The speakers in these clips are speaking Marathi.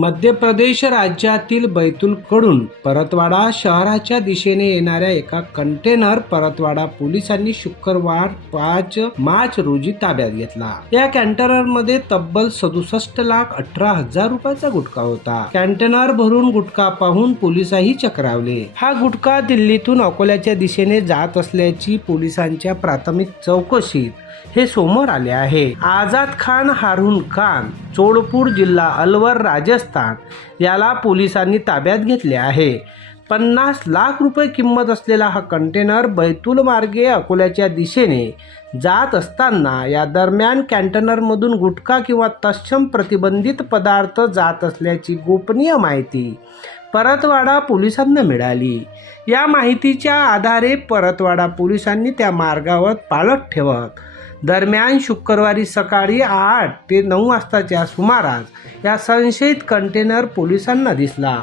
मध्य प्रदेश राज्यातील बैतूलकडून परतवाडा शहराच्या दिशेने येणाऱ्या एका कंटेनर परतवाडा पोलिसांनी शुक्रवार पाच मार्च रोजी ताब्यात घेतला. या कंटेनरमध्ये तब्बल सदुसष्ट लाख अठरा हजार रुपयाचा गुटखा होता. कंटेनर भरून गुटखा पाहून पोलिसही चक्रावले. हा गुटखा दिल्लीतून अकोल्याच्या दिशेने जात असल्याची पोलिसांच्या प्राथमिक चौकशीत हे समोर आले आहे. आझाद खान हारून खान चोडपूर जिल्हा अलवर राजस्थान याला पोलिसांनी ताब्यात घेतले आहे. पन्नास लाख रुपये किंमत असलेला हा कंटेनर बैतूल मार्गे अकोल्याच्या दिशेने जात असताना या दरम्यान कॅन्टेनरमधून गुटखा किंवा तत्सम प्रतिबंधित पदार्थ जात असल्याची गोपनीय माहिती परतवाडा पोलिसांना मिळाली. या माहितीच्या आधारे परतवाडा पोलिसांनी त्या मार्गावर पाळत ठेवत दरम्यान शुक्रवारी सकाळी आठ ते नऊ वाजताच्या सुमारास या संशयित कंटेनर पोलिसांना दिसला.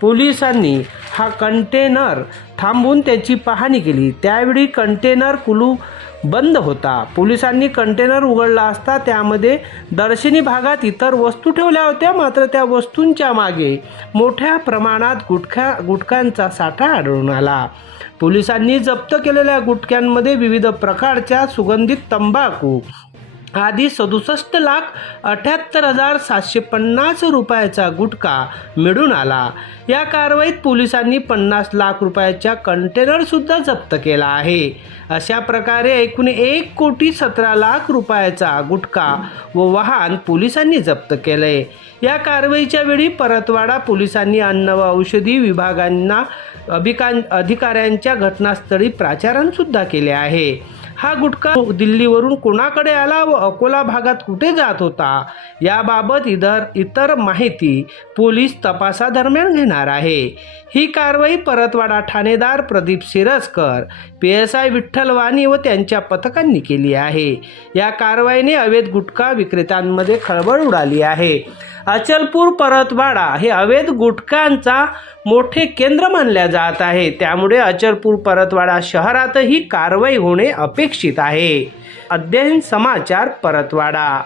पोलिसांनी हा कंटेनर थांबून त्याची पाहणी केली. त्यावेळी कंटेनर कुलू बंद होता. पोलिसांनी कंटेनर उघडला असता त्यामध्ये दर्शनी भागात इतर वस्तू ठेवल्या होत्या मात्र त्या वस्तूंच्या मागे मोठ्या प्रमाणात गुटख्या गुटख्यांचा साठा आढळून आला. पोलिसांनी जप्त केलेल्या गुटख्यांमध्ये विविध प्रकारच्या सुगंधित तंबाखू आधी सदुसष्ट लाख अठ्याहत्तर हजार सातशे पन्नास रुपयाचा गुटखा मिळून आला. या कारवाईत पोलिसांनी पन्नास लाख रुपयाच्या कंटेनरसुद्धा जप्त केला आहे. अशा प्रकारे एकूण एक कोटी सतरा लाख रुपयाचा गुटखा व वाहन पोलिसांनी जप्त केले. या कारवाईच्या वेळी परतवाडा पोलिसांनी अन्न व औषधी विभागांना अभिका अधिकाऱ्यांच्या घटनास्थळी प्राचारणसुद्धा केले आहे. हा गुटखा दिल्लीवरून कोणाकडे आला व अकोला भागात कुठे जात होता? याबाबत इतर इतर माहिती पोलीस तपासादरम्यान घेणार आहे. ही कारवाई परतवाडा ठाणेदार Pradeep Siraskar P S I Vitthal Wani व त्यांच्या पथकांनी केली आहे. या कारवाईने अवैध गुटखा विक्रेत्यांमध्ये खळबळ उडाली आहे. अचलपूर परतवाडा हे अवैध गुटखांचा मोठे केंद्र मानल्या जात आहे. त्यामुळे अचलपूर परतवाडा शहरातही कारवाई होणे अपेक्षित आहे. अध्ययन समाचार परतवाडा.